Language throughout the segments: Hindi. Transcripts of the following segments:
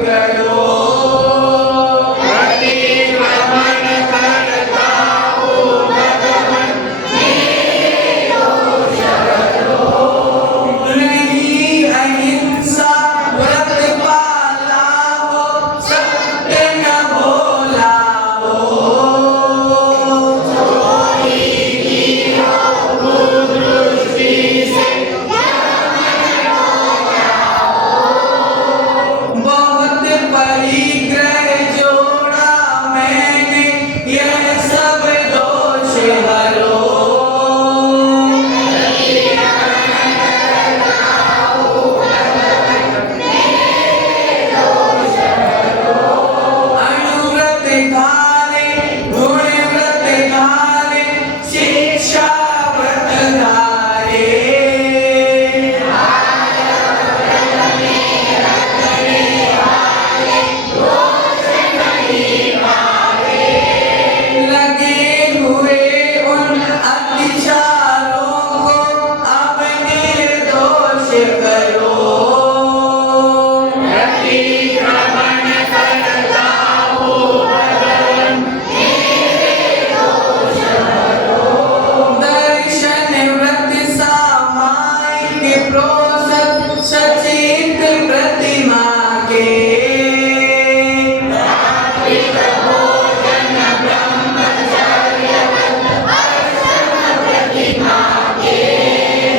करो। प्रतिक्रमण करता हूँ भगवन, मेरे दोष हरो। नहीं अहिंसा व्रत पाला हो, सत्य न बोला हो। बहुत परिग्रह जोड़ा मैंने, यह सब दोष हरो। अनुव्रत धारे, गुण व्रत धारे, शिक्षा व्रत धारे। लगे हुए उन अतिचारों को अब निर्दोष करो। प्रतिक्रमण करता हूँ भगवन, मेरे दोष हरो। दर्शन व्रत सामायिक प्रोसत सचित प्रतिमा के।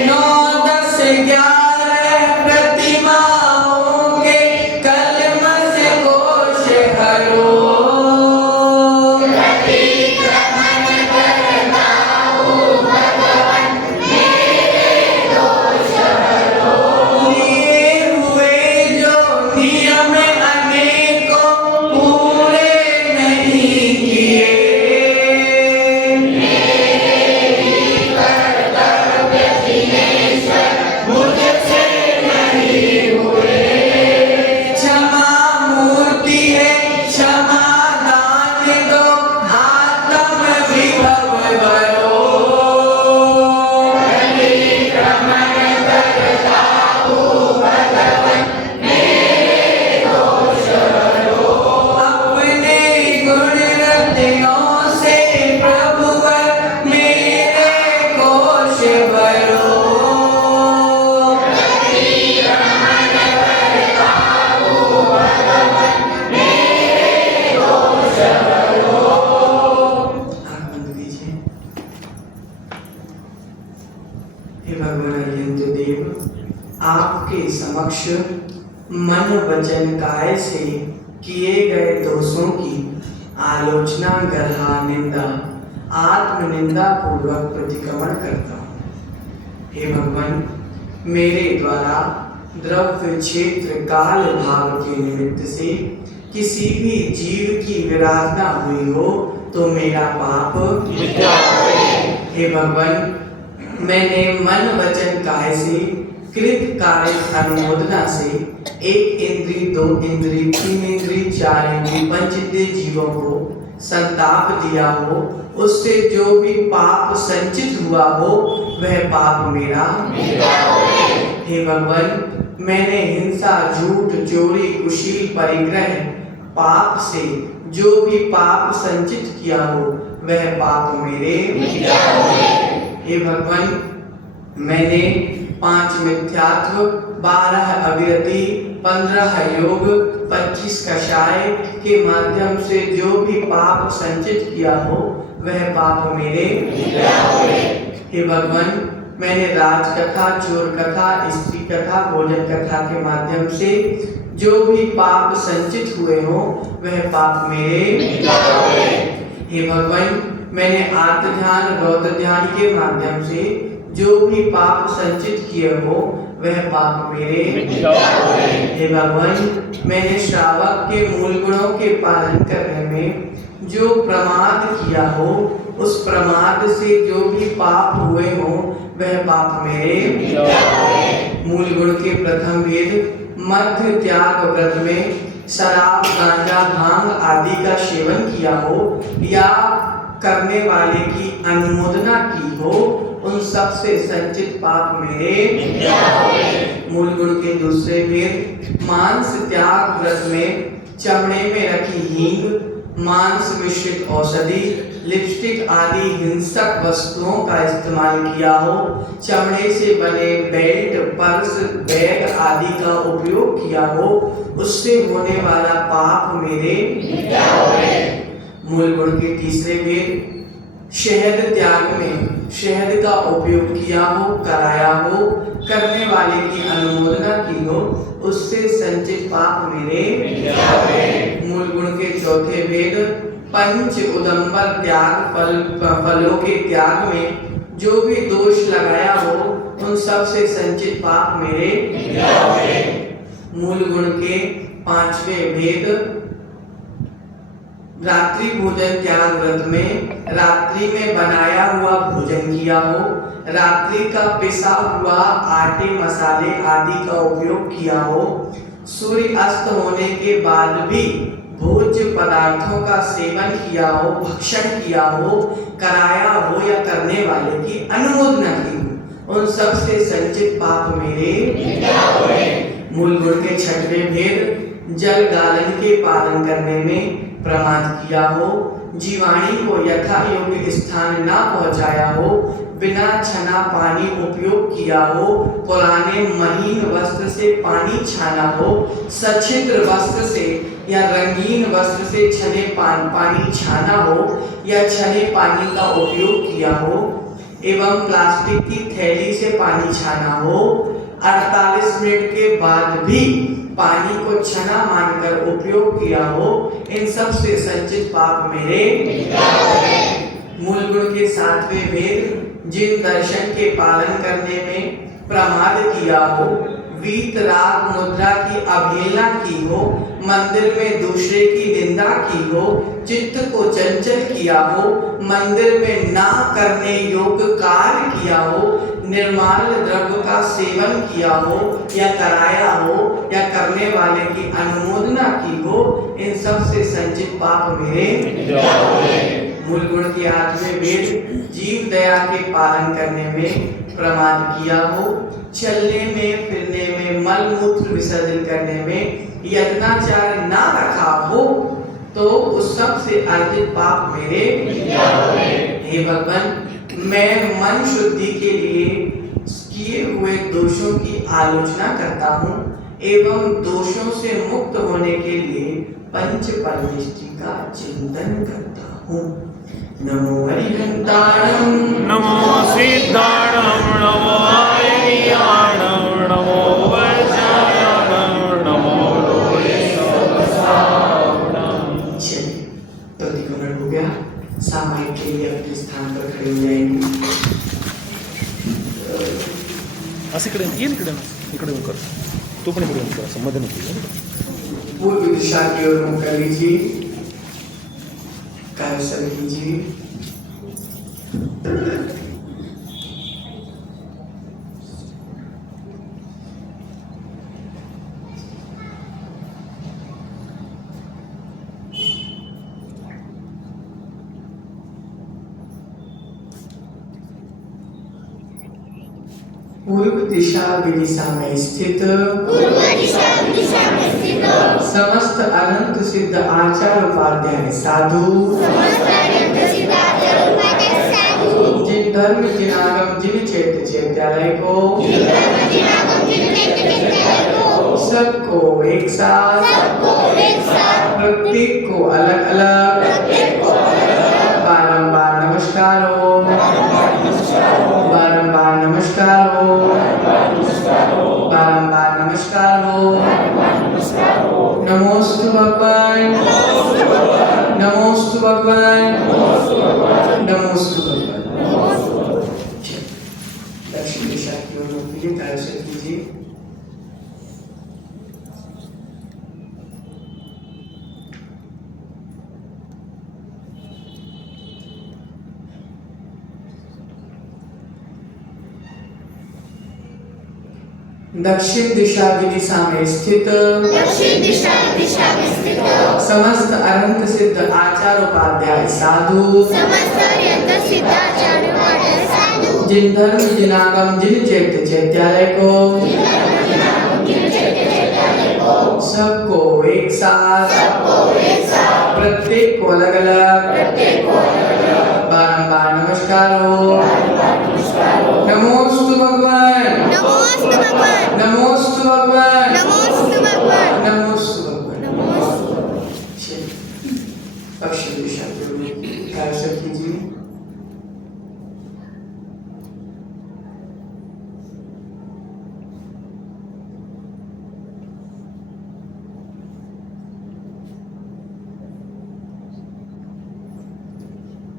नौ दस ग्यारह प्रतिमाओं के कलमश कोश हरो। प्रतिक्रमण करता हूँ भगवन, मेरे दोष हरो। लिए हुए जो नियम अनेकों पूरे नहीं किए। क्षमा मूर्ति है, क्षमा दान दो, आत्म विभव भरो। प्रतिक्रमण करता हूँ भगवन, मेरे दोष हरो। अपने गुण रत्नों से प्रभुवर मेरे कोश भरो। हे भगवान अयंत देव, आपके समक्ष मन वचन काय से किए गए दोषों की आलोचना, गल्हा, निंदा, आत्मनिंदा पूर्वक प्रतिक्रमण करता हूँ। हे भगवान, मेरे द्वारा द्रव्य क्षेत्र काल भाव के निमित्त से किसी भी जीव की विराधना हुई हो तो मेरा पाप मिटा करे। हे भगवान, मैंने मन वचन काय से कृत कार्य अनुमोदना से एक इंद्री, दो इंद्री, तीन इंद्री, चार इंद्री, पंच इंद्रिय जीवों को संताप दिया हो, उससे जो भी पाप संचित हुआ हो वह पाप मेरा मिटा करे। हे भगवान, मैंने हिंसा, झूठ, चोरी, कुशील, परिग्रह पाप से जो भी पाप संचित किया हो वह पाप मेरे मिटा करे। हे भगवान, मैंने 5 मिथ्यात्व, 12 अविरति, 15 योग, 25 कषाय के माध्यम से जो भी पाप संचित किया हो वह पाप मेरे मिटा करे। हे भगवान, मैंने राजकथा, चोर कथा, स्त्री कथा, भोजन कथा के माध्यम से जो भी पाप संचित हुए हो वह पाप मेरे मिटा करे। हे भगवान, मैंने आर्त ध्यान, रौद्र ध्यान के माध्यम से जो भी पाप संचित किए हो वह पाप मेरे मिटा करे। हे भगवान, मैंने श्रावक के मूल गुणों के पालन करने में जो प्रमाद किया हो उस प्रमाद से जो भी पाप हुए हो वह पाप मेरे मिटा करे। मूल गुण के प्रथम वेद मध्य त्याग व्रत में शराब, गांजा, भांग आदि का सेवन किया हो या करने वाले की अनुमोदना की हो उन सब से संचित पाप मेरे। मूल गुण के दूसरे भेद, मांस त्याग व्रत में चमड़े में रखी हींग, मांस मिश्रित औषधि, लिपस्टिक आदि हिंसक वस्तुओं का इस्तेमाल किया हो, चमड़े से बने बेल्ट, पर्स, बैग आदि का उपयोग किया हो, उससे होने वाला पाप मेरे। मूल गुण के तीसरे भेद, शहद त्याग में शहद का उपयोग किया हो, कराया हो, करने वाले की अनुमोदना की हो, उससे संचित पाप मेरे। मूल गुण के चौथे भेद, पंच उदंबर त्याग फलों के त्याग में जो भी दोष लगाया हो, उन सब से संचित पाप मेरे। मूल गुण के पांचवें भेद, रात्रि भोजन त्याग व्रत में रात्रि में बनाया हुआ भोजन किया हो, रात्रि का पिसा हुआ आटे मसाले आदि का उपयोग किया हो, सूर्य अस्त होने के बाद भी भोज्य पदार्थों का सेवन किया हो, भक्षण किया हो, कराया हो या करने वाले की अनुमोदना की हो, उन सब से संचित पाप मेरे। मूल गुण के छठवें भेद, जल गालन के पालन करने में प्रमाद किया हो, जीवाणी को यथा योग्य स्थान ना पहुंचाया हो, बिना छना पानी उपयोग किया हो, पुराने महीन वस्त्र से पानी छाना हो, सछिद्र वस्त्र से या रंगीन वस्त्र से छने पानी छाना हो या छने पानी का उपयोग किया हो, एवं प्लास्टिक की थैली से पानी छाना हो, 48 मिनट के बाद भी पानी को छना मानकर उपयोग किया हो, इन सब से संचित पाप मेरे। मूल गुण के सातवें भेद, जिन दर्शन के पालन करने में प्रमाद किया हो, वीतराग मुद्रा की अवहेलना की हो, मंदिर में दूसरे की निंदा की हो, चित्त को चंचल किया हो, मंदिर में ना करने योग्य कार्य किया हो, निर्माल द्रव्य का सेवन किया हो या कराया हो या करने वाले की अनुमोदना की हो, इन सब से संचित पाप मेरे। मूल गुण के आठवें भेद, जीव दया के पालन करने में प्रमाद किया हो, चलने में फिरने में मल मूत्र विसर्जन करने में यत्नाचार ना रखा हो, तो उस सब से अर्जित पाप मेरे। हे भगवान, मैं मन शुद्धि के लिए किए हुए दोषों की आलोचना करता हूँ एवं दोषों से मुक्त होने के लिए पंच परमेष्टि का चिंतन करता हूँ। नमो हरिहंताणं, नमो सिद्धाणं, नमो हरियाणं, नमो वज्रायणं, नमो लोहिताणं। चलिए, तो दिग्भ्रमण हो गया। सामायिक के लिए अपने स्थान पर खड़े हो जाएंगे। असं इकडे ये इकडे ना, इकडे येऊन कर, तू पण इकडे येऊन कर, असं मध्ये नको। पूर्व दिशा की ओर मुख कर लीजिए, कायसर कीजिए। पूर्व दिशा विदिशा में स्थित समस्त अनंत सिद्ध आचार उपाध्याय साधु, जिन धर्म जिन आगम जिन चैत्य चैत्यालय को सबको एक साथ प्रत्येक को अलग अलग बारंबार नमस्कार हो, बारंबार नमस्कार हो, बारंबार नमस्कार हो। नमोस्तु भगवान, नमोस्तु भगवान, नमोस्तु भगवान। दक्षिण दिशा की ओर मुख कीजिए, कायसर कीजिए। दक्षिण दिशा की दिशा में स्थित समस्त अनंत सिद्ध आचार उपाध्याय साधु, जिन धर्म जिनागम जिन चैत्य चैत्यालय को सबको एक साथ प्रत्येक को अलग अलग बारंबार नमस्कार हो। नमोस्तु भगवान, नमोस्तु भगवान, नमोस्तु भगवान, नमोस्तु भगवान, नमोस्तु भगवान। नमोस्तु। पश्चिम दिशा की ओर ख्याल कीजिए।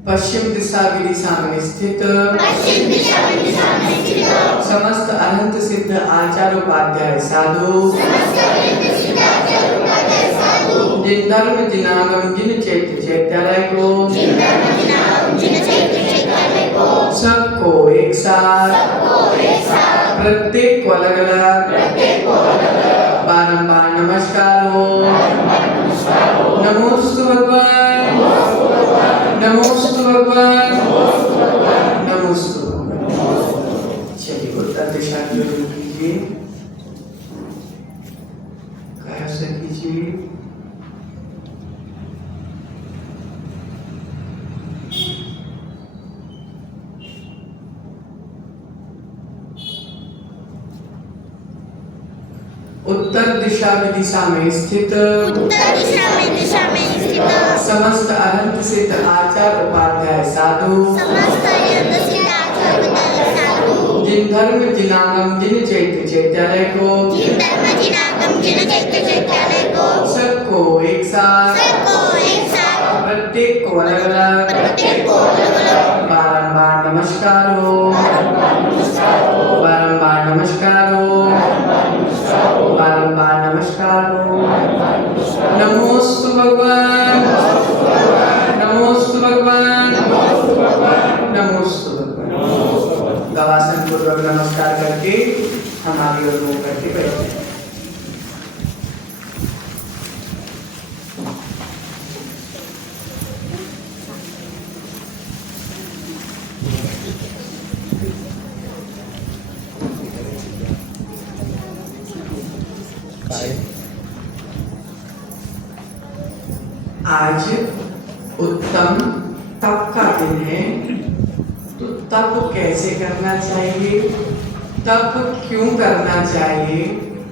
पश्चिम दिशा की दिशा में स्थित समस्त अनंत सिद्ध आचार्य उपाध्याय साधु जिन धर्म जिनागम जिन चैत्य चैत्यालय को सबको एक साथ प्रत्येक को अलग अलग बारंबार नमस्कार हो। नमोस्तु भगवान, नमोस्तु भगवान, नमोस्तु भगवान। चलिए उत्तर दिशा की ओर कीजिए, काया से कीजिए। उत्तर दिशा में स्थित समस्त अनंत सिद्ध आचार्य उपाध्याय साधु जिन धर्म जिनागम जिन चैत्य चैत्यालय को सबको एक साथ प्रत्येक को अलग अलग बारंबार नमस्कार हो। बारंबार नमस्कार हो। बारंबार नमस्कार हो। नमोस्तु भगवान, नमोस्तु भगवान, नमोस्तु भगवान। गवासन पूर्वक नमस्कार करके हमारी ओर मुंह करके बैठे। आज उत्तम तप का दिन है, तो तप कैसे करना चाहिए, तप क्यों करना चाहिए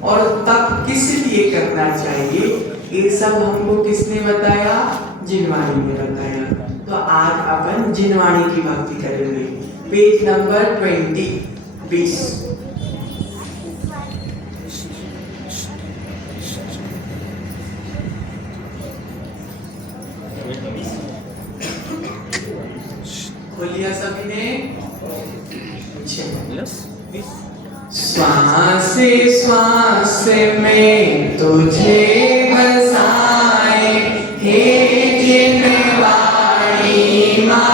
और तप किस लिए करना चाहिए, ये सब हमको किसने बताया? जिनवाणी ने बताया। तो आज अपन जिनवाणी की भक्ति करेंगे। Page number 20। खोलिया सभी ने। श्वास श्वास में तुझे बसाए हे जिनवाणी माँ।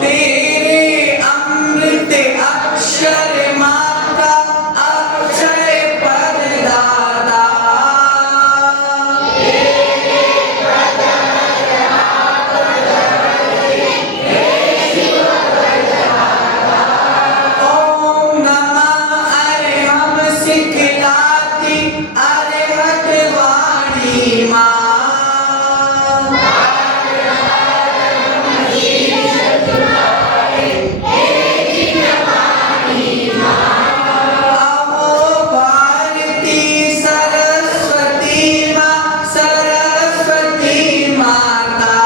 तेरे अमृत अक्षर माता अक्षय परदाता ओम नमः अरहम सिखलाती अरहत वाणी माँ अहो भारती सरस्वती माँ सरस्वती माता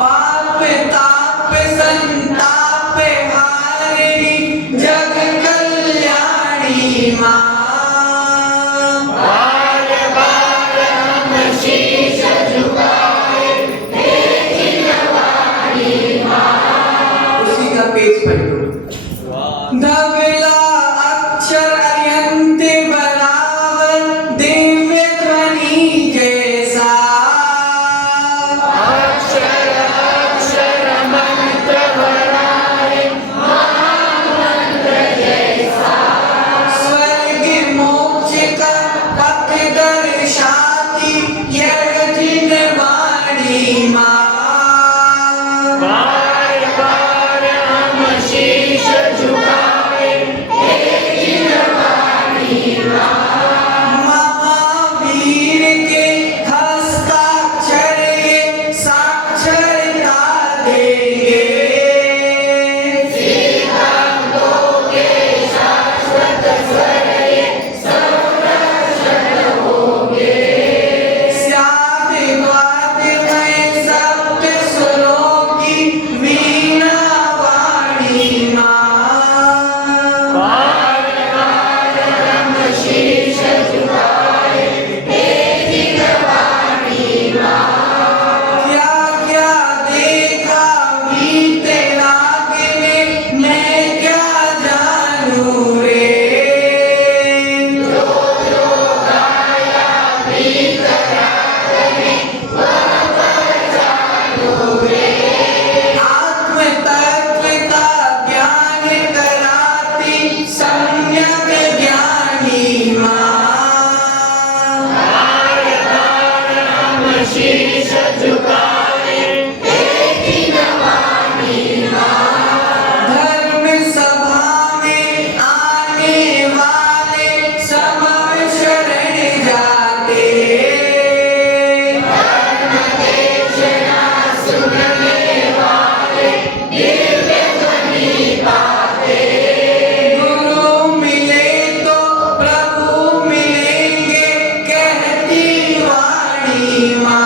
पाप ताप संताप हारिणी जग कल्याणी माँ उसी का पेज पढ़ो धवला अक्षर अयंत बराबर दिव्य ध्वनि जैसा स्वर्ग मोक्ष का पथ दर्शाती यह जिन वाणी माँ महावीर के हस्ताक्षर ये साक्षरता देंगे स्याद वाद में सप्त सुरों की वीणा वाणी माँ क्या क्या देखा बीते राग में मैं क्या जानूं रे आत्म तत्व का ज्ञान कराती सम्यक ज्ञानी माँ धर्म सभा में आने वाले सब शरण जाते गुरु मिले तो प्रभु मिलेंगे कहती वाणी माँ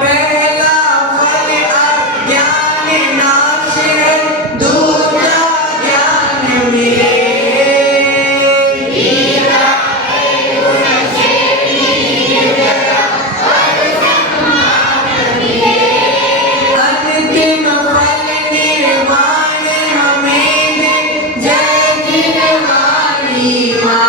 पहला फल अज्ञान नाश है दूसरा ज्ञान मिले अंतिम फल निर्वाण हमें दे जय जिनवाणी माँ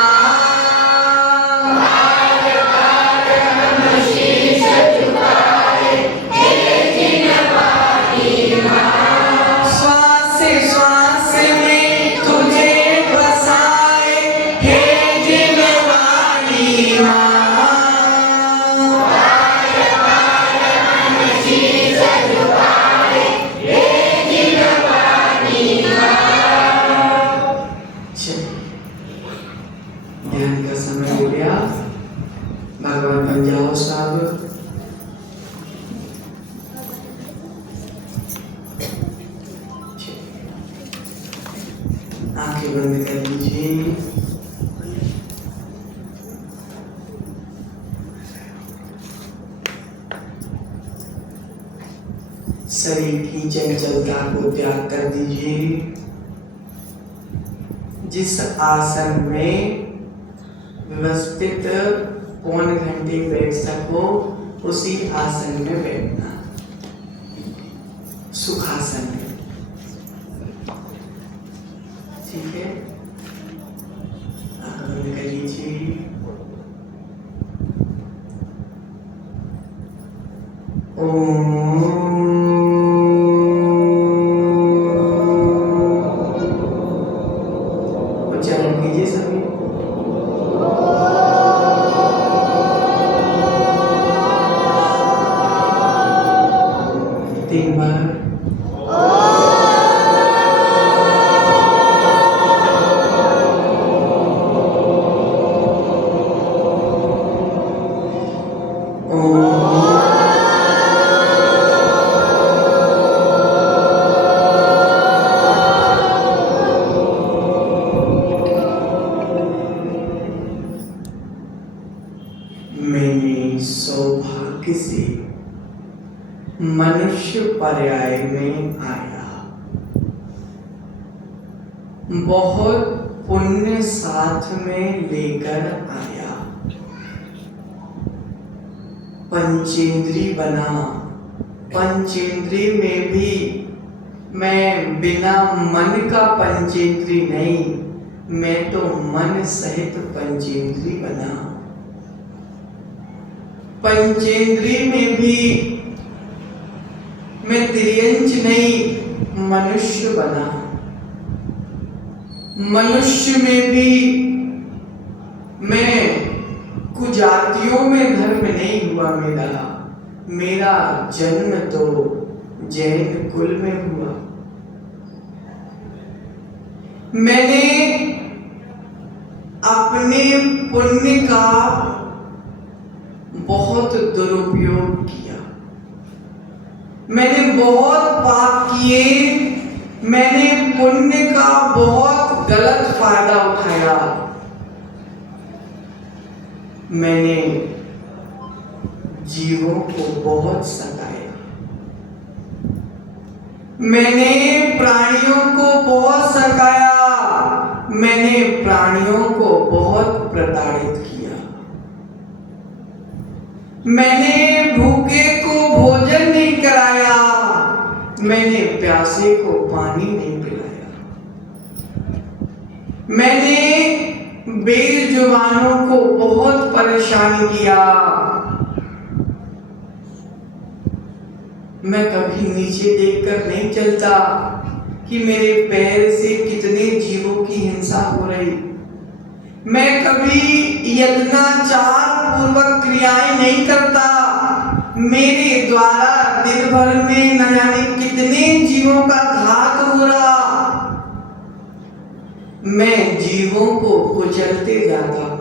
श्वास श्वास में तुझे बसाए हे जिनवाणी माँ ध्यान का समय हो गया भगवान बन जाओ साहब आंखें बंद कर लीजिए शरीर की चंचलता को त्याग कर दीजिए जिस आसन में व्यवस्थित पौन घंटे बैठ सको उसी आसन में बैठना, सुखासन में। ठीक है, बंद कर लीजिए। उच्चारण कीजिए सभी। तीन बार। मैंने सौभाग्य से मनुष्य पर्याय में आया, बहुत पुण्य साथ में लेकर आया, पंचेंद्री बना। पंचेंद्री में भी मैं बिना मन का पंचेंद्री नहीं, मैं तो मन सहित पंचेंद्री बना। पंचेंद्री में भी मैं तिर्यंच नहीं, मनुष्य बना। मनुष्य में भी मैं कुजातियों में धर्म नहीं हुआ मेरा, मेरा जन्म तो जैन कुल में हुआ। मैंने अपने पुण्य का बहुत दुरुपयोग किया, मैंने बहुत पाप किए, मैंने पुण्य का बहुत गलत फायदा उठाया। मैंने जीवों को बहुत सताया, मैंने प्राणियों को बहुत सताया, मैंने प्राणियों को बहुत प्रताड़ित किया। मैंने भूखे को भोजन नहीं कराया, मैंने प्यासे को पानी नहीं पिलाया। मैंने बेजुबानों को बहुत परेशान किया। मैं कभी नीचे देखकर नहीं चलता कि मेरे पैर से कितने जीवों की हिंसा हो रही। मैं कभी यत्नाचार पूर्वक क्रियाएं नहीं करता, मेरे द्वारा दिन भर में न जाने कितने जीवों का घात हो रहा। मैं जीवों को कुचलते जाता हूँ,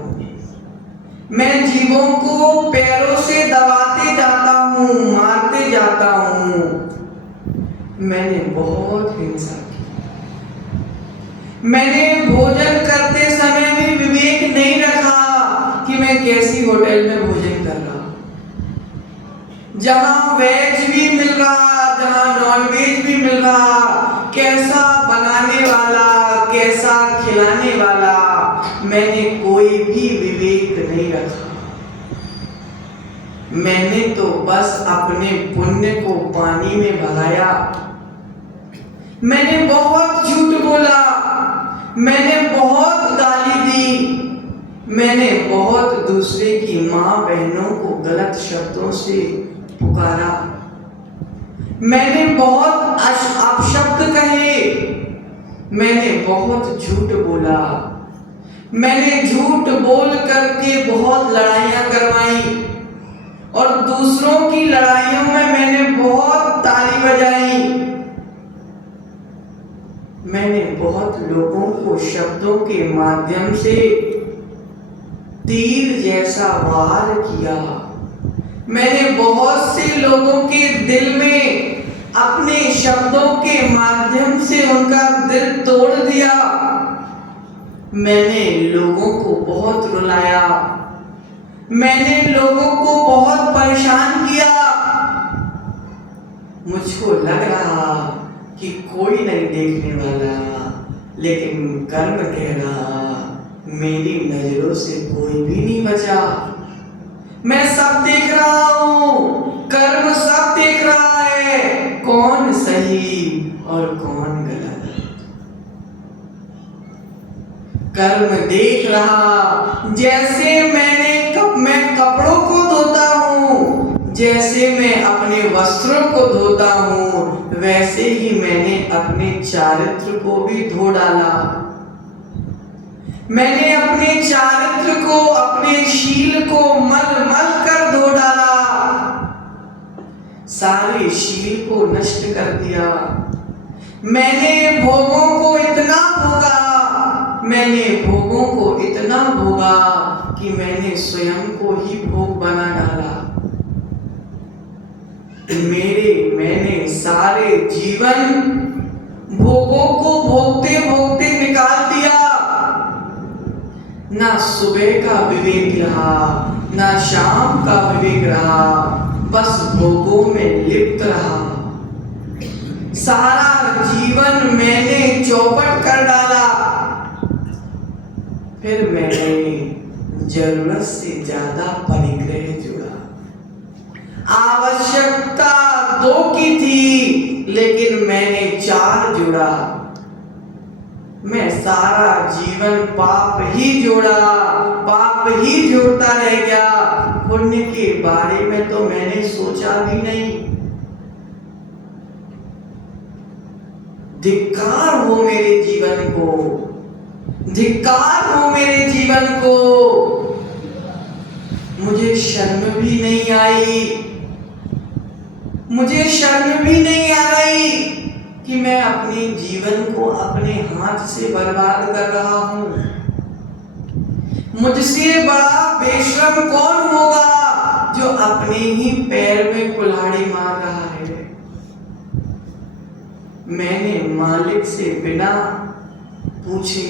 मैं जीवों को पैरों से दबाते जाता हूँ, मारते जाता हूँ। मैंने बहुत हिंसा की। मैंने भोजन करते समय भी विवेक नहीं रखा कि मैं कैसी होटल में भोजन कर रहा हूं, जहां वेज भी मिल रहा, जहां नॉन वेज भी मिल रहा, कैसा बनाने वाला, कैसा खिलाने वाला, मैंने कोई भी विवेक नहीं रखा। मैंने तो बस अपने पुण्य को पानी में बहाया। मैंने बहुत झूठ बोला, मैंने बहुत गाली दी, मैंने बहुत दूसरे की माँ बहनों को गलत शब्दों से पुकारा, मैंने बहुत अपशब्द कहे, मैंने बहुत झूठ बोला, मैंने झूठ बोल करके बहुत लड़ाइयाँ करवाई और दूसरों की लड़ाइयों में मैंने बहुत ताली बजाई। मैंने बहुत लोगों को शब्दों के माध्यम से तीर जैसा वार किया। मैंने बहुत से लोगों के दिल में अपने शब्दों के माध्यम से उनका दिल तोड़ दिया। मैंने लोगों को बहुत रुलाया, मैंने लोगों को बहुत परेशान किया। मुझको लग रहा कि कोई नहीं देखने वाला, लेकिन कर्म कह रहा मेरी नजरों से कोई भी नहीं बचा। मैं सब देख रहा हूँ, कर्म सब देख रहा है, कौन सही और कौन गलत। कर्म देख रहा, जैसे मैं कपड़ों को धोता हूँ, जैसे मैं अपने वस्त्रों को धोता हूँ, वैसे ही मैंने अपने चारित्र को भी धो डाला। मैंने अपने चारित्र को, अपने शील को मल मल कर धो डाला, सारे शील को नष्ट कर दिया। मैंने भोगों को इतना भोगा, मैंने भोगों को इतना भोगा कि मैंने स्वयं को ही भोग बना डाला। मैंने सारे जीवन भोगों को भोगते भोगते निकाल दिया। ना सुबह का विवेक रहा, ना शाम का विवेक रहा, बस भोगों में लिप्त रहा। सारा जीवन मैंने चौपट कर डाला। फिर मैंने जरूरत से ज्यादा परिग्रह जुड़ा। आवश्यकता 2 की थी, लेकिन मैंने 4 जुड़ा। मैं सारा जीवन पाप ही जोड़ा, पाप ही जोड़ता रह गया। पुण्य के बारे में तो मैंने सोचा भी नहीं। धिक्कार हो मेरे जीवन को, धिक्कार हो मेरे जीवन को। मुझे शर्म भी नहीं आई, मुझे शर्म भी नहीं आ रही कि मैं अपने जीवन को अपने हाथ से बर्बाद कर रहा हूं। मुझसे बड़ा बेशर्म कौन होगा जो अपने ही पैर में कुल्हाड़ी मार रहा है। मैंने मालिक से बिना पूछे,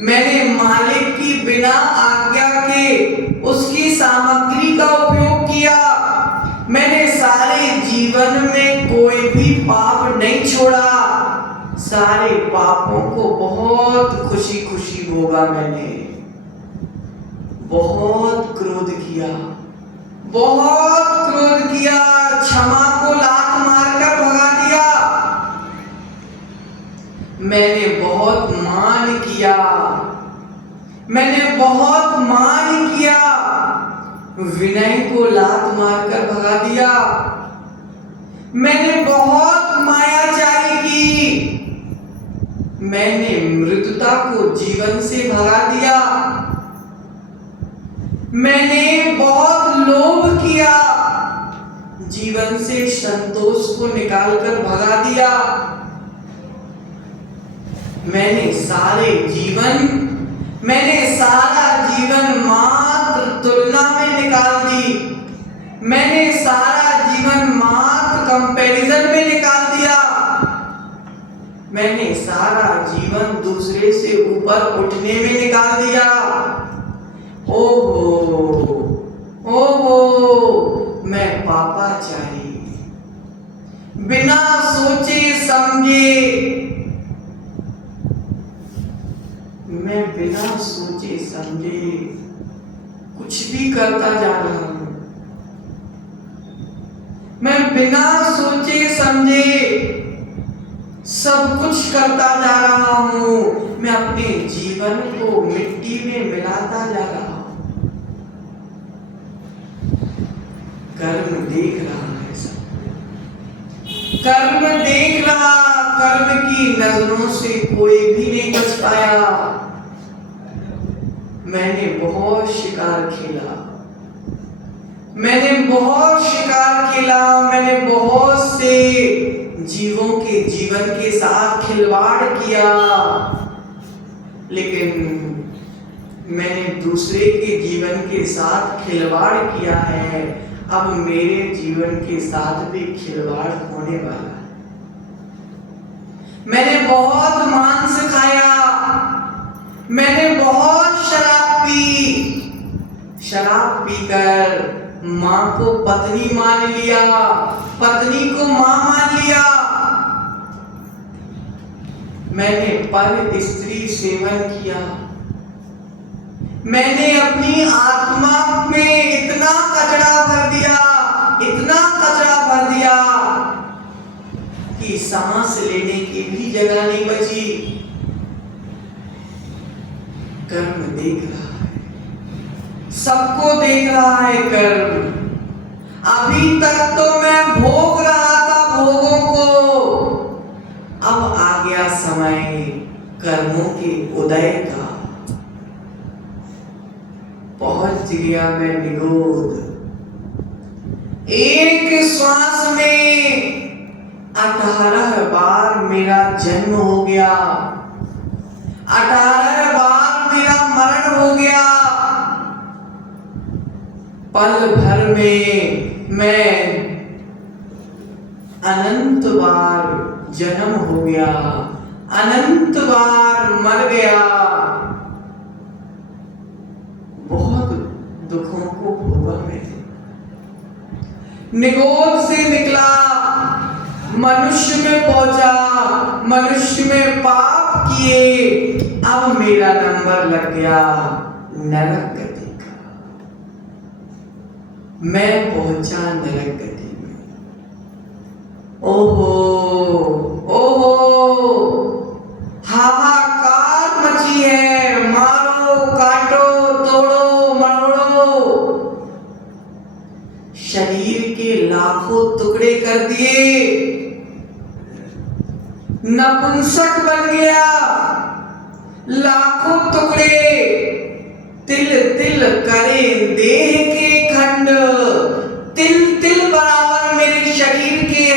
मैंने मालिक की बिना आज्ञा के उसकी सामग्री का उपयोग किया। मैंने सारे जीवन में कोई भी पाप नहीं छोड़ा। सारे पापों को बहुत खुशी खुशी भोगा मैंने। बहुत क्रोध किया, बहुत क्रोध किया, क्षमा को लात मारकर भगा दिया। मैंने बहुत मान किया, मैंने बहुत मान किया, विनय को लात मारकर भगा दिया। मैंने बहुत मायाचारी की, मैंने मृदुता को जीवन से भगा दिया। मैंने बहुत लोभ किया, जीवन से संतोष को निकालकर भगा दिया। मैंने सारा जीवन मात्र तुलना में निकाल दी। मैंने सारा जीवन मात्र कंपैरिजन में निकाल दिया। मैंने सारा जीवन दूसरे से ऊपर उठने में निकाल दिया। ओहो, मैं पापाचारी, बिना सोचे समझे, मैं बिना सोचे समझे कुछ भी करता जा रहा हूं। मैं बिना सोचे समझे सब कुछ करता जा रहा हूं। मैं अपने जीवन को मिट्टी में मिलाता जा रहा हूं। कर्म देख रहा है सब, कर्म देख रहा। कर्म की नजरों से कोई भी नहीं बच पाया। मैंने बहुत शिकार खेला, मैंने बहुत शिकार खेला, मैंने बहुत से जीवों के जीवन के साथ खिलवाड़ किया, लेकिन मैंने दूसरे के जीवन के साथ खिलवाड़ किया है। अब मेरे जीवन के साथ भी खिलवाड़ होने वाला है। मैंने बहुत मांस खाया, मैंने बहुत शराब पी, शराब पीकर माँ को पत्नी मान लिया, पत्नी को माँ मान लिया। मैंने पर स्त्री सेवन किया, मैंने अपनी आत्मा में इतना कचरा भर दिया, इतना कचरा भर दिया कि सांस लेने की भी जगह नहीं बची। कर्म देख रहा है, सबको देख रहा है कर्म। अभी तक तो मैं भोग रहा था भोगों को, अब आ गया समय कर्मों के उदय का। पहुंच गया मैं निगोद। एक श्वास में 18 बार मेरा जन्म हो गया, 18 बार मेरा मरण हो गया। पल भर में मैं अनंत बार जन्म हो गया, अनंत बार मर गया। बहुत दुखों को भोगा मैंने। निगोद से निकला, मनुष्य में पहुंचा, मनुष्य में पाप किए। अब मेरा नंबर लग गया नरक गति का। मैं पहुंचा नरक गति में। ओहो ओहो, हाहाकार मची है। मारो, काटो, तोड़ो, मरोड़ो। शरीर के लाखों टुकड़े कर दिए, नपुंसक बन गया। लाखों टुकड़े, तिल तिल करे देह के खंड। तिल तिल बराबर मेरे शरीर के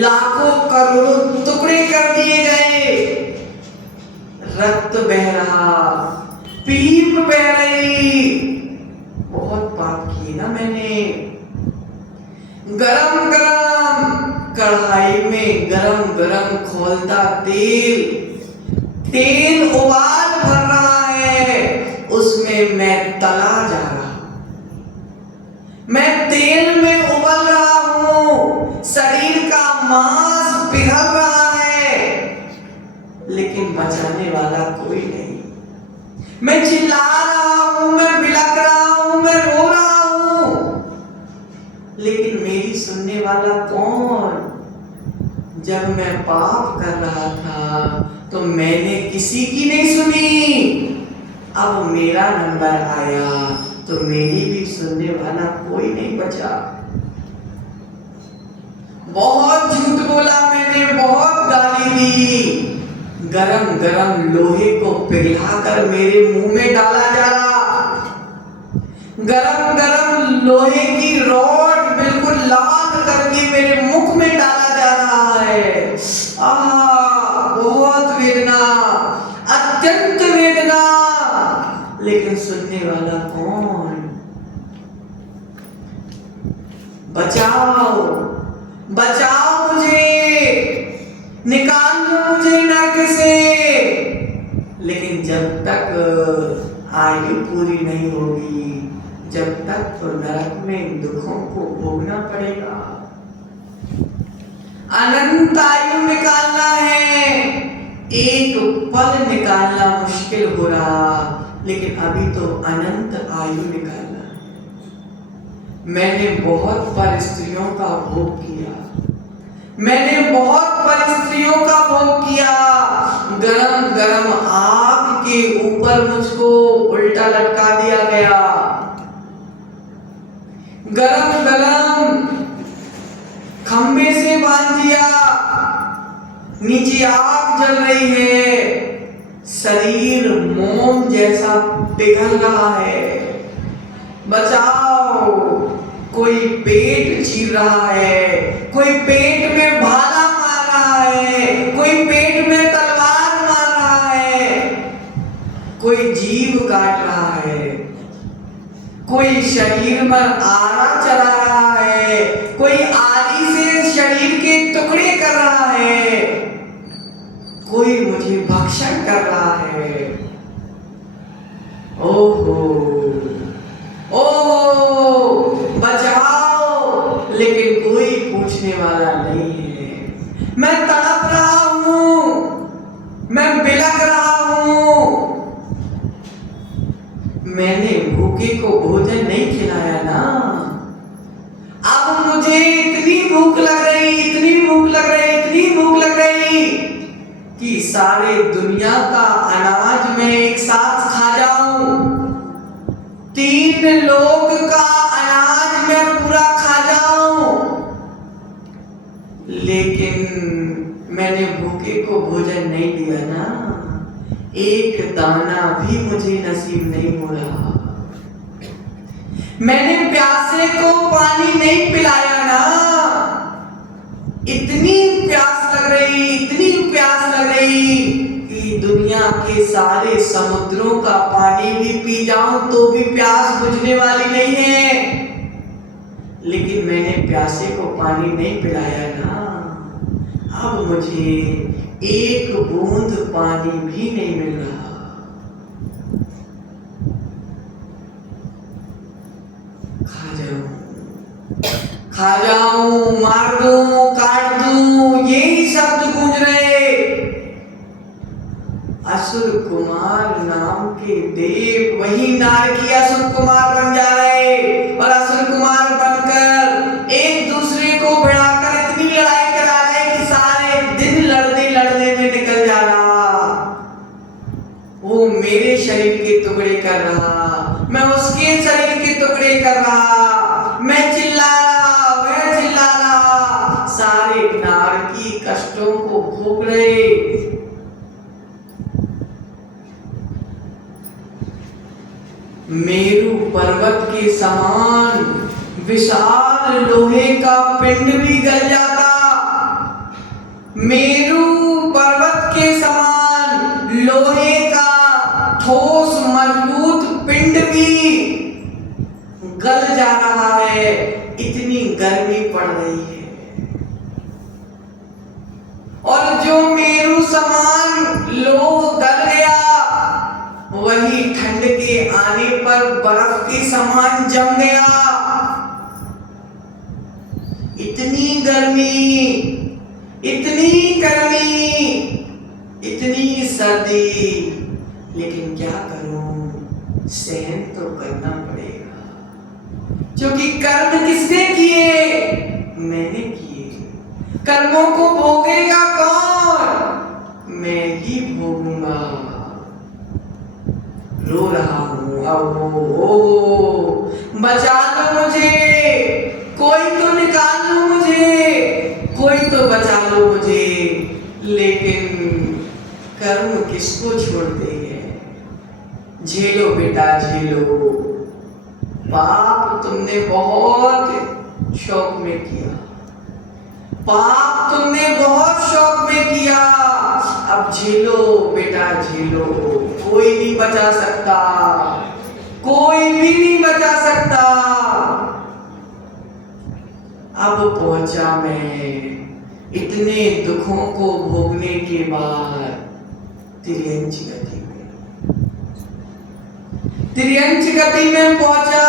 लाखों करोड़ों टुकड़े कर दिए गए। रक्त बह रहा, पीप बह रही। बहुत पाप किए ना मैंने। गरम गरम कढ़ाई में गरम गरम खौलता तेल, तेल उबाल भर रहा है, उसमें मैं तला जा रहा हूं। मैं तेल में उबल रहा हूं, शरीर का मांस पिघल रहा है, लेकिन बचाने वाला कोई नहीं। मैं चिल्ला रहा हूं, मैं बिलख रहा हूं, मैं रो रहा हूं, लेकिन मेरी सुनने वाला कौन? जब मैं पाप कर रहा था तो मैंने किसी की नहीं सुनी। अब मेरा नंबर आया तो मेरी भी सुनने वाला कोई नहीं बचा। बहुत झूठ बोला मैंने, बहुत गाली दी। गरम गरम लोहे को पिघलाकर मेरे मुंह में डाला जा रहा। गरम गरम लोहे की रॉड बिल्कुल लाल करके मेरे मुख में डाला जा रहा है। बहुत वेदना, अत्यंत वेदना, लेकिन सुनने वाला कौन? बचाओ, बचाओ मुझे, निकाल लो मुझे नरक से। लेकिन जब तक आयु पूरी नहीं होगी, जब तक तो नरक में दुखों को भोगना पड़ेगा। अनंत आयु निकालना है, एक पल निकालना मुश्किल हो रहा, लेकिन अभी तो अनंत आयु निकालना है। मैंने बहुत परिस्थितियों का भोग किया, मैंने बहुत परिस्थितियों का भोग किया। गरम गरम आग के ऊपर मुझको उल्टा लटका दिया गया। गरम गरम खंबे से बांध दिया, नीचे आग जल रही है, शरीर मोम जैसा पिघल रहा है। बचाओ, कोई पेट चीर रहा है, कोई पेट में भाला मार रहा है, कोई पेट में तलवार मार रहा है, कोई जीभ काट रहा है, कोई शरीर में आरा चला रहा है, कोई आरी से शरीर के टुकड़े कर रहा है, कोई मुझे भक्षण कर रहा है। ओहो ओहो, बचाओ, लेकिन कोई पूछने वाला नहीं है। मैं तड़प रहा हूं, मैं बिलख रहा हूं, मैंने भूखे को भोजन नहीं खिलाया ना। अब मुझे इतनी भूख लग रही, इतनी भूख लग रही, इतनी भूख लग रही कि सारे दुनिया का अनाज मैं एक साथ खा जाऊं। 3 लोग का अनाज मैं पूरा खा जाऊं। लेकिन मैंने भूखे को भोजन नहीं दिया ना। एक दाना भी मुझे नसीब नहीं हो रहा। मैंने प्यासे को पानी नहीं पिलाया ना। इतनी प्यास लग रही, इतनी प्यास लग रही कि दुनिया के सारे समुद्रों का पानी भी पी जाऊं तो भी प्यास बुझने वाली नहीं है। लेकिन मैंने प्यासे को पानी नहीं पिलाया ना। अब मुझे एक बूंद पानी भी नहीं मिल रहा। खा जाऊं, मार दूं, काट दूं, यही शब्द गूंज रहे। असुर कुमार नाम के देव वही नारकी असुर कुमार बन जा रहे और असुर कुमार बनकर एक दूसरे को भिड़ाकर इतनी लड़ाई करा रहे कि सारे दिन लड़ने लड़ने में निकल जा रहा। वो मेरे शरीर के टुकड़े कर रहा, मैं उसके शरीर के टुकड़े कर रहा, मैं चिल्ला रहा, वह चिल्ला रहा, सारे नारकी कष्टों को भोग रहे। मेरू पर्वत के समान विशाल लोहे का पिंड भी गल जाता। मेरू पर्वत के समान लोहे का ठोस मजबूत पिंड भी गल जा रहा है। इतनी गर्मी पड़ रही है और जो मेरू समान लोह गल गया वही ठंड के आने पर बर्फ के समान जम गया। इतनी गर्मी, इतनी गर्मी, इतनी सर्दी, लेकिन क्या करूं, सहन तो करना पड़ेगा। क्योंकि कर्म किसने किए? मैंने किए। कर्मों को भोगेगा कौन? मैं ही भोगूंगा। रो रहा हूं, अब ओ बचा लो मुझे, कोई तो निकाल लो मुझे, कोई तो बचा लो मुझे। लेकिन कर्म किसको छोड़ते हैं? झेलो बेटा झेलो। पाप तुमने बहुत शौक में किया, पाप तुमने बहुत शौक में किया। अब झेलो बेटा झेलो, कोई नहीं बचा सकता, कोई भी नहीं बचा सकता। अब पहुंचा मैं इतने दुखों को भोगने के बाद तिर्यंच गति में। तिर्यंच गति में पहुंचा।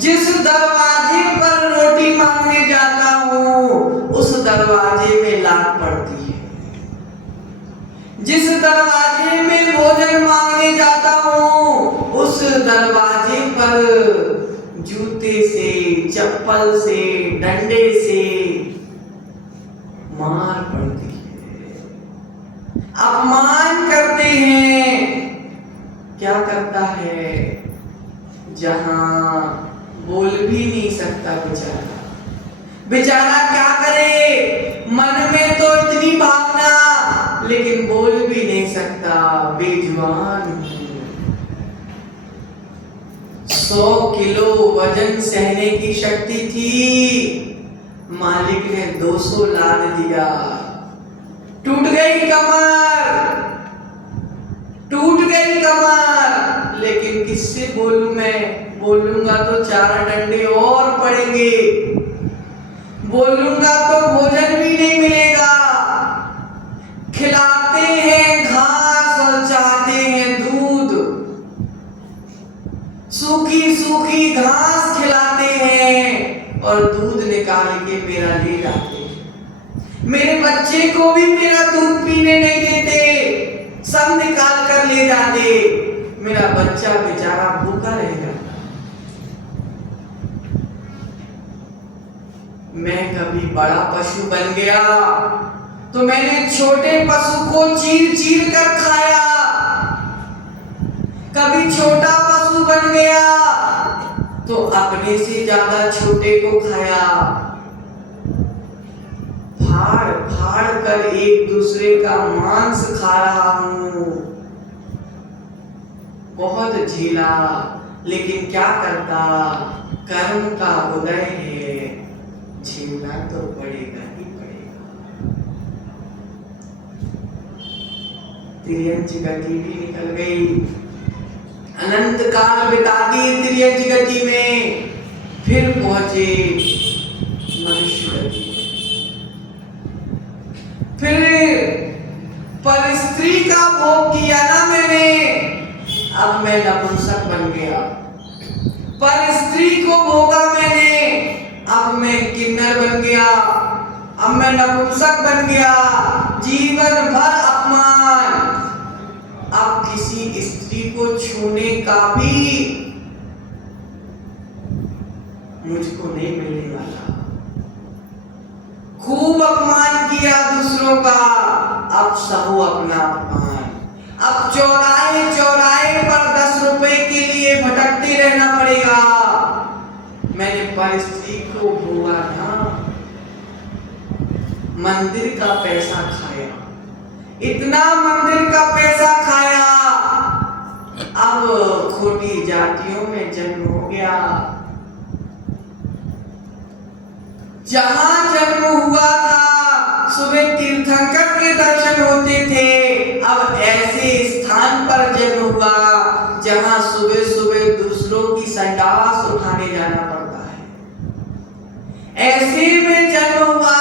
जिस दरवाजे पर रोटी मांगने जाता हूं उस दरवाजे में लात पड़ती है। जिस दरवाजे में भोजन मांगने जाता हूं उस दरवाजे पर जूते से, चप्पल से, डंडे से मार पड़ती है, अपमान करते हैं। क्या करता है? जहां बोल भी नहीं सकता बेचारा, बेचारा क्या करे? मन में तो इतनी भावना, लेकिन बोल भी नहीं सकता, बेजुबान। 100 किलो वजन सहने की शक्ति थी, मालिक ने 200 लाद दिया। टूट गई कमर, टूट गई कमर। लेकिन किससे बोलूं मैं? बोलूंगा तो 4 डंडे और पड़ेंगे, बोलूंगा तो भोजन भी नहीं मिलेगा। खिलाते हैं घास और चाहते हैं दूध, सूखी सूखी घास खिलाते हैं और दूध निकाल के मेरा ले जाते हैं। मेरे बच्चे को भी मेरा दूध पीने नहीं देते, सब निकाल कर ले जाते। मेरा बच्चा बेचारा भूखा रहेगा। मैं कभी बड़ा पशु बन गया तो मैंने छोटे पशु को चीर चीर कर खाया। कभी छोटा पशु बन गया तो अपने से ज्यादा छोटे को खाया। फाड़ फाड़ कर एक दूसरे का मांस खा रहा हूं। बहुत झेला, लेकिन क्या करता, कर्म का उदय है, झेलना तो पड़ेगा ही पड़ेगा। तिर्यंच गति भी निकल गई, अनंत काल बिता दिए तिर्यंच गति में, फिर पहुंचे मनुष्य गति। फिर पर स्त्री का भोग किया ना मैंने, अब मैं नपुंसक बन गया। पर स्त्री को भोगा मैंने, अब मैं किन्नर बन गया, अब मैं नपुंसक बन गया। जीवन भर अपमान, अब किसी स्त्री को छूने का भी मुझको नहीं मिलने वाला। खूब अपमान किया दूसरों का, अब सहो अपना अपमान। अब चौराहे चौराहे पर 10 रुपए के लिए भटकते रहना पड़ेगा। मैंने पर स्त्री को भोगा था, मंदिर का पैसा खाया, इतना मंदिर का पैसा खाया, अब खोटी जातियों में जन्म हो गया। जहां जन्म हुआ था सुबह तीर्थंकर के दर्शन होते थे, अब ऐसे स्थान पर जन्म हुआ जहां सुबह सुबह दूसरों की संडास उठाने जाना पड़ता है। ऐसे में जन्म हुआ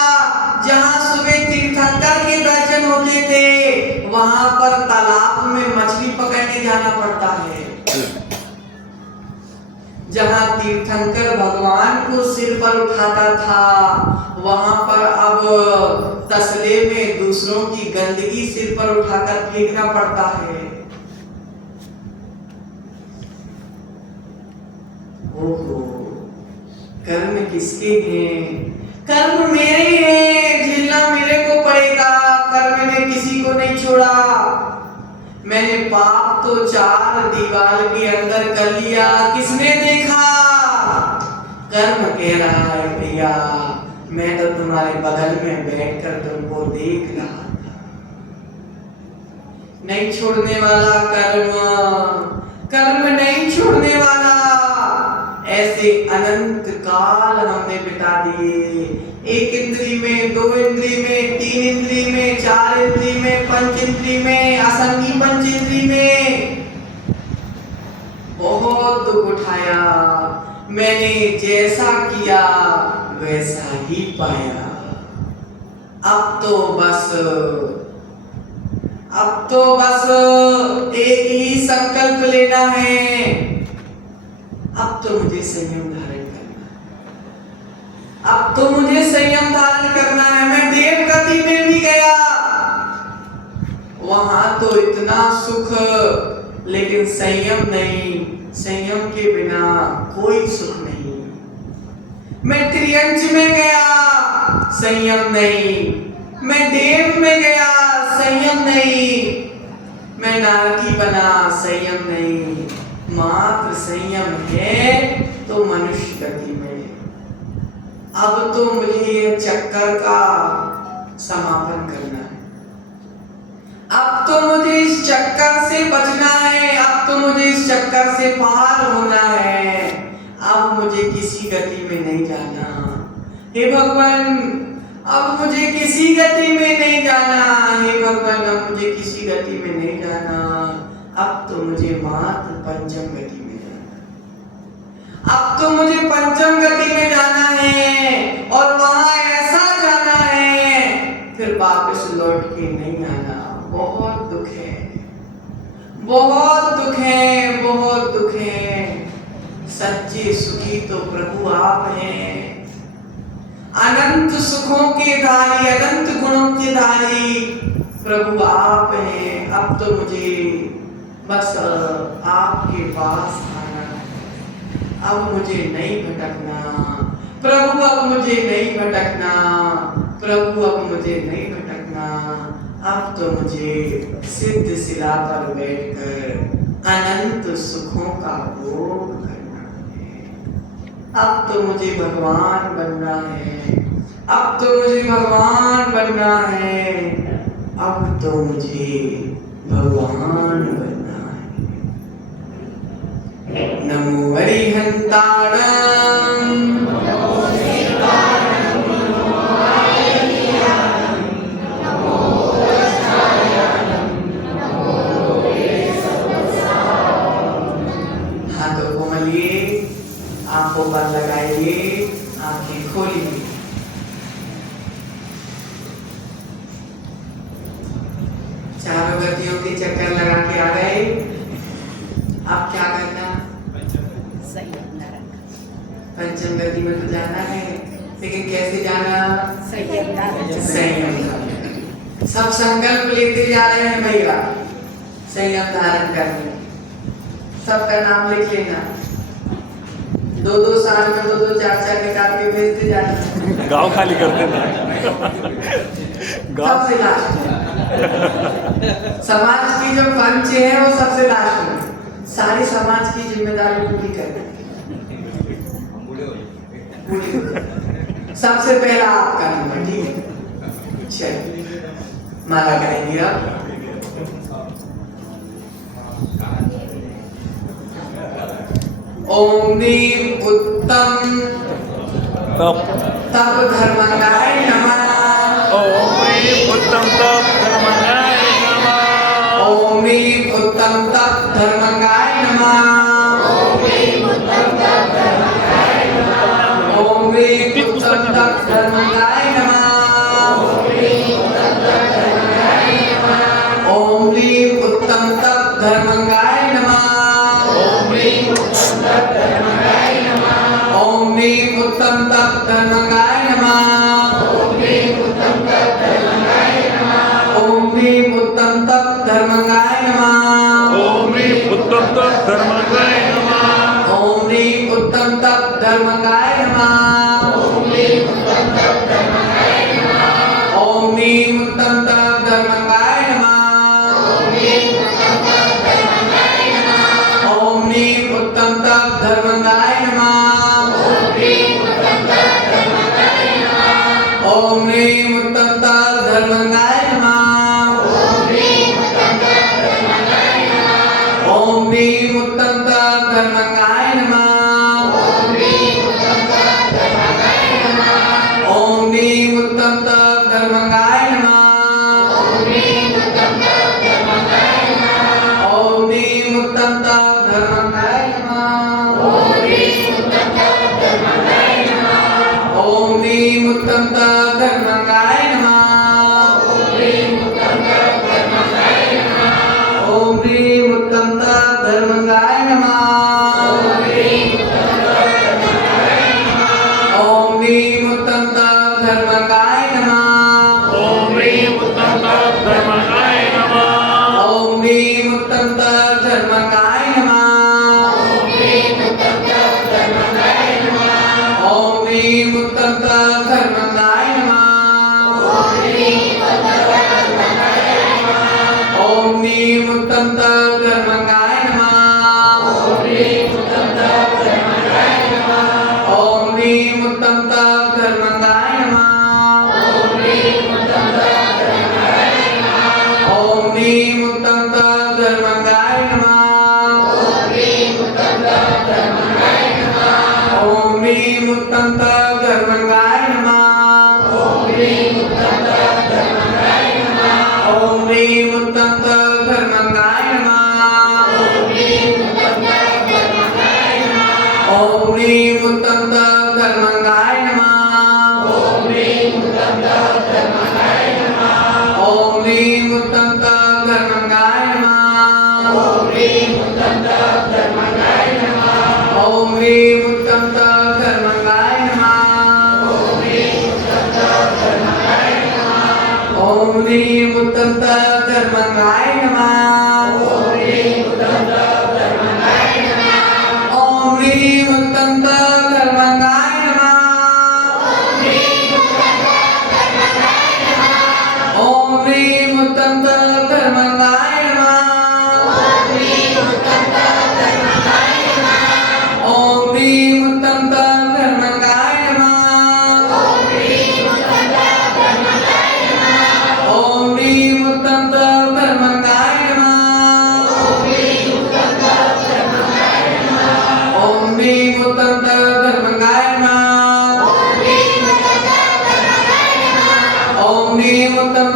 जहां सुबह तीर्थंकर के दर्शन होते थे, वहां पर तालाब में मछली पकड़ने जाना पड़ता है। जहां तीर्थंकर भगवान को सिर पर उठाता था, वहां पर अब तसले में दूसरों की गंदगी सिर पर उठाकर फेंकना पड़ता है। ओहो, कर्म किसके हैं? कर्म मेरे हैं, झेलना मेरे को पड़ेगा। कर्म ने किसी को नहीं छोड़ा। मैंने पाप तो 4 दीवार के अंदर कर लिया, किसने देखा? कर्म कह रहा है भैया, मैं तो तुम्हारे बगल में बैठकर तुमको देख रहा था। नहीं छोड़ने वाला कर्म, कर्म नहीं छोड़ने वाला। ऐसे अनंत काल हमने बिता दिए, 1 इंद्री में, 2 इंद्री में, 3 इंद्री में, 4 इंद्री में, 5 इंद्री में, असंगी पंचेंद्री में। बहुत दुख उठाया, मैंने जैसा किया वैसा ही पाया। अब तो बस एक ही संकल्प लेना है, अब तो मुझे संयम धारण करना है। अब तो मुझे संयम धारण करना है। मैं देव गति में भी गया, वहां तो इतना सुख, लेकिन संयम नहीं। संयम के बिना कोई सुख नहीं। मैं त्रियंच में गया, संयम नहीं। मैं देव में गया, संयम नहीं। मैं नारकी बना, संयम नहीं। मात्र संयम है तो मनुष्य गति में। अब तो मुझे ये चक्कर का समापन करना है। अब तो मुझे इस चक्कर से बचना है। अब तो मुझे इस चक्कर से पार होना है। अब मुझे किसी गति में नहीं जाना। हे भगवान, अब मुझे किसी गति में नहीं जाना। हे भगवान, अब मुझे किसी गति में नहीं जाना। अब तो मुझे मात्र पंचम गति में जाना। अब तो मुझे पंचम गति में जाना है, और वहां ऐसा जाना है फिर वापस लौट के नहीं आना। बहुत दुख है, बहुत दुख है, बहुत दुख है। सच्चे सुखी तो प्रभु आप हैं, अनंत सुखों के धारी, अनंत गुणों के धारी प्रभु आप हैं। अब तो मुझे बस आपके पास आना है। अब मुझे नहीं भटकना प्रभु, अब मुझे नहीं भटकना प्रभु, अब मुझे नहीं भटकना। अब तो मुझे सिद्ध शिला पर बैठकर अनंत सुखों का भोग करना है। अब तो मुझे भगवान बनना है, अब तो मुझे भगवान बनना है, अब तो मुझे भगवान बनना है। नमो हरिहंताणं हाथों को मलिए, आंखों पर लगाइए, आंखें खोलिए। चारों गतियों के चक्कर लगा के आ गए। अब क्या करना? पंचम गति में तो जाना है, लेकिन कैसे जाना? संयम। सब संकल्प लेते जा रहे हैं भैया, संयम धारण करने। सबका नाम लिख लेना। 2-2 साल में 2-2 4-4 निकाल के भेजते जाना। गांव खाली करते ना गांव सबसे लास्ट में। समाज की जो पंच है वो सबसे लास्ट में। सारी समाज की जिम्मेदारी पूरी करनी। सबसे पहला आपका नंबर, ठीक है? चलिए माला करेंगे अब। ओम नीम उत्तम तप तप धर्मंगाय नमः। ओम ह्रीं उत्तम तप धर्मंगाय नमः। ओम नीम उत्तम तप धर्मंगाय नमः। ओम नीम उत्तम तप धर्मंगाय नमः। ओम नीम उत्तम तप धर्मंगाय नमः। ओम नीम उत्तम तप धर्मंगाय नमः। ओम नीम उत्तम तप धर्मंगाय नमः। ओम नीम उत्तम तप धर्मंगाय नमः। ओम ह्रीं उत्तम तप धर्मंगाय नमः। ओम नीम उत्तम तप धर्मंगाय नमः। ओम नीम उत्तम तप धर्मंगाय नमः। ओम नीम उत्तम तप धर्मंगाय नमः। ओम नीम उत्तम तप धर्मंगाय नमः। ओम नीम उत्तम तप धर्मंगाय नमः। ओम नीम उत्तम तप धर्मंगाय नमः। ओम नीम उत्तम तप धर्मंगाय नमः। ओम नीम उत्तम तप धर्मंगाय नमः। ओम नीम उत्तम तप धर्मंगाय नमः। ओम नीम उत्तम तप धर्मंगाय नमः। ओम ह्रीं उत्तम तप धर्मंगाय नमः। ओम नीम उत्तम तप धर्मंगाय नमः। ओम नीम उत्तम तप धर्मंगाय नमः। ओम नीम उत्तम तप धर्मंगाय नमः। ओम नीम उत्तम तप धर्मंगाय नमः। ओम नीम उत्तम तप धर्मंगाय नमः। ओम नीम उत्तम तप धर्मंगाय नमः। ओम नीम उत्तम तप धर्मंगाय नमः। ओम नीम उत्तम तप धर्मंगाय नमः। ओम नीम उत्तम तप धर्मंगाय नमः। ओम नीम उत्तम तप धर्मंगाय नमः। ओम नीम उत्तम तप धर्मंगाय नमः।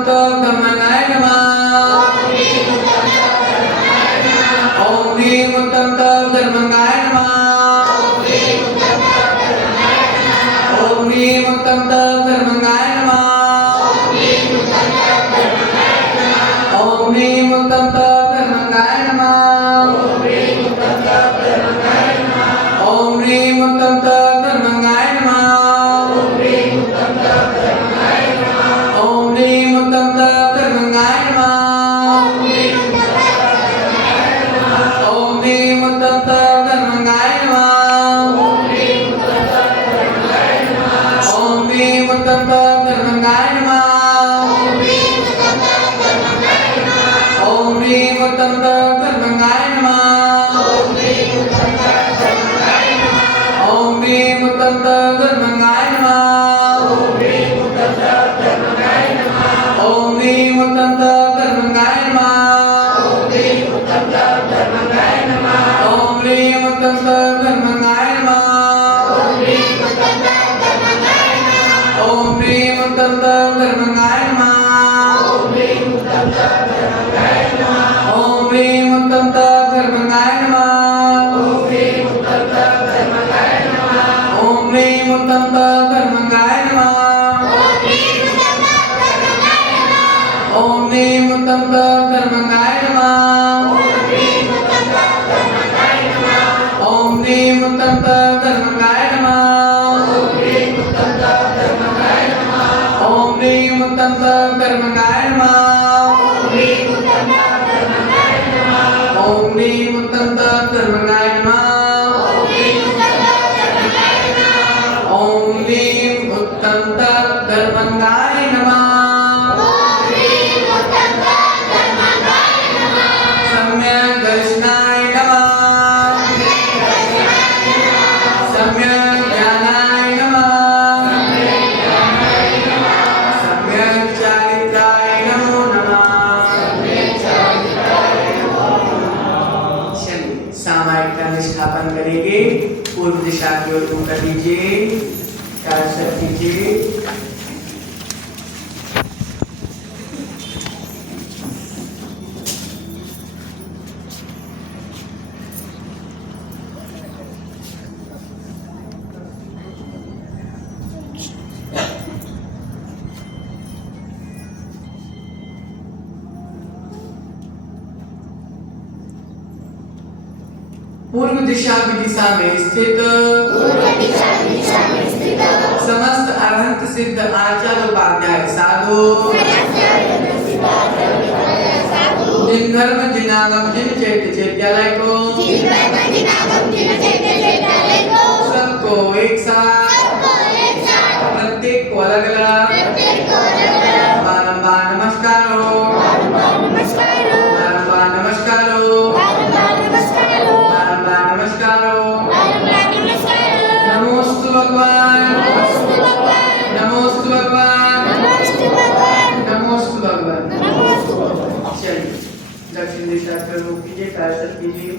उत्तम धर्मनाय नमः ओम ह्रीं उत्तम धर्मनाय नमः ओम ह्रीं उत्तम धर्मनाय नमः ओम ह्रीं उत्तम धर्मनाय नमः ओम ह्रीं उत्तम धर्मनाय नमः ओम ह्रीं उत्तम धर्मनाय नमः ओम ह्रीं उत्तम धर्मनाय नमः ओम ह्रीं उत्तम धर्मनाय नमः ओम ह्रीं उत्तम धर्मनाय नमः ओम ह्रीं उत्तम धर्मनाय नमः ओम ह्रीं उत्तम धर्मनाय नमः ओम ह्रीं उत्तम धर्मनाय नमः ओम ह्रीं उत्तम धर्मनाय नमः ओम ह्रीं उत्तम धर्मनाय नमः ओम ह्रीं उत्तम धर्मनाय नमः ओम ह्रीं उत्तम धर्मनाय नमः ओम ह्रीं उत्तम धर्मनाय नमः ओम ह्रीं उत्तम धर्मनाय नमः ओम ह्रीं उत्तम धर्मनाय नमः ओम ह्रीं उत्तम धर्मनाय नमः सम्यक् दर्शनाय नमः सम्यक् ज्ञानाय नमः सम्यक् चारित्राय नमो नमः चलिए सामायिक का निष्ठापन करेंगे पूर्व दिशा की ओर मुंह कर लीजिए कार्य कीजिए पूर्व दिशा विदिशा में स्थित समस्त अरहंत सिद्ध आचार्य उपाध्याय साधु जिन धर्म जिनागम जिन चैत्य चैत्यालय को सबको एक साथ प्रत्येक को अलग अलग बारंबार नमस्कार हो बारंबार नमस्कार हो बारंबार नमस्कार हो नमोस्तु भगवान नमोस्तु भगवान नमोस्तु भगवान चलिए दक्षिण दिशा पर मुख कीजिए कार्य कीजिए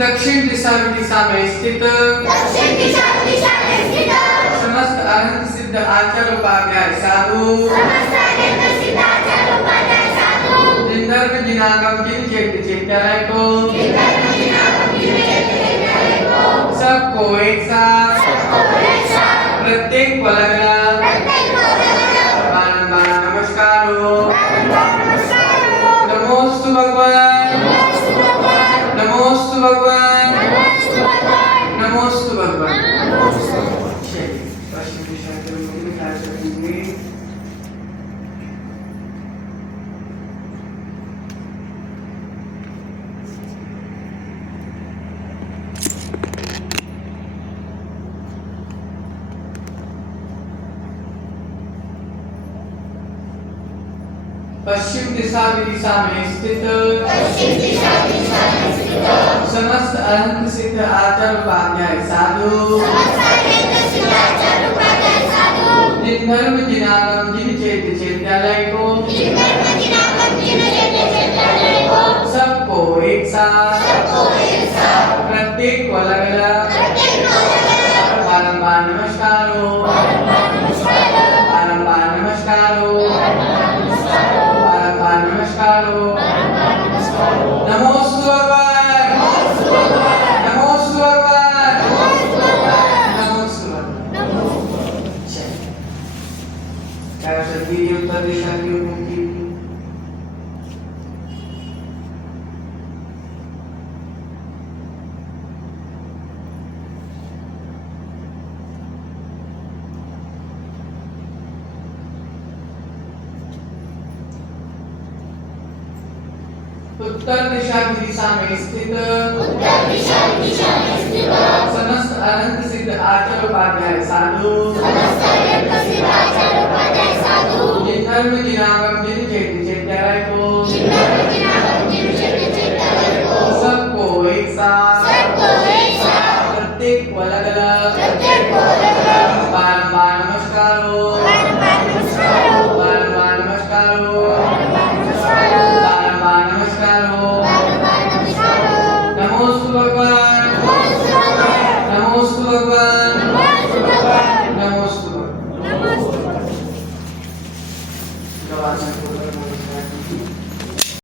दक्षिण दिशा में स्थित समस्त अनंत सिद्ध आचार्य उपाध्याय साधु जिन धर्म जिनागम जिन चैत्य चैत्यालय को सबको एक साथ प्रत्येक को अलग अलग बारंबार नमस्कार हो नमोस्तु भगवान नमोस्तु भगवान नमोस्तु भगवान चलिए पश्चिम दिशा के मुख में कार्य करेंगे पश्चिम दिशा विदिशा में स्थित समस्त अनंत सिद्ध आचार्य उपाध्याय साधु जिन धर्म जिनागम जिन चैत्य चैत्यालय को जिन धर्म जिनागम जिन चैत्य चैत्यालय को सबको एक साथ प्रत्येक को अलग अलग बारंबार नमस्कार हो बारंबार नमस्कार हो बारंबार नमस्कार हो नमो सुरवर नमो सुरवर नमो सुरवर क्या सभी उत्तर दिशा की मुक्ति उत्तर दिशा की दिशा में स्थित समस्त अनंत सिद्ध आचार्योपाध्याय साधु जिन धर्म जिनागम जिन चैत्य चैत्यालय को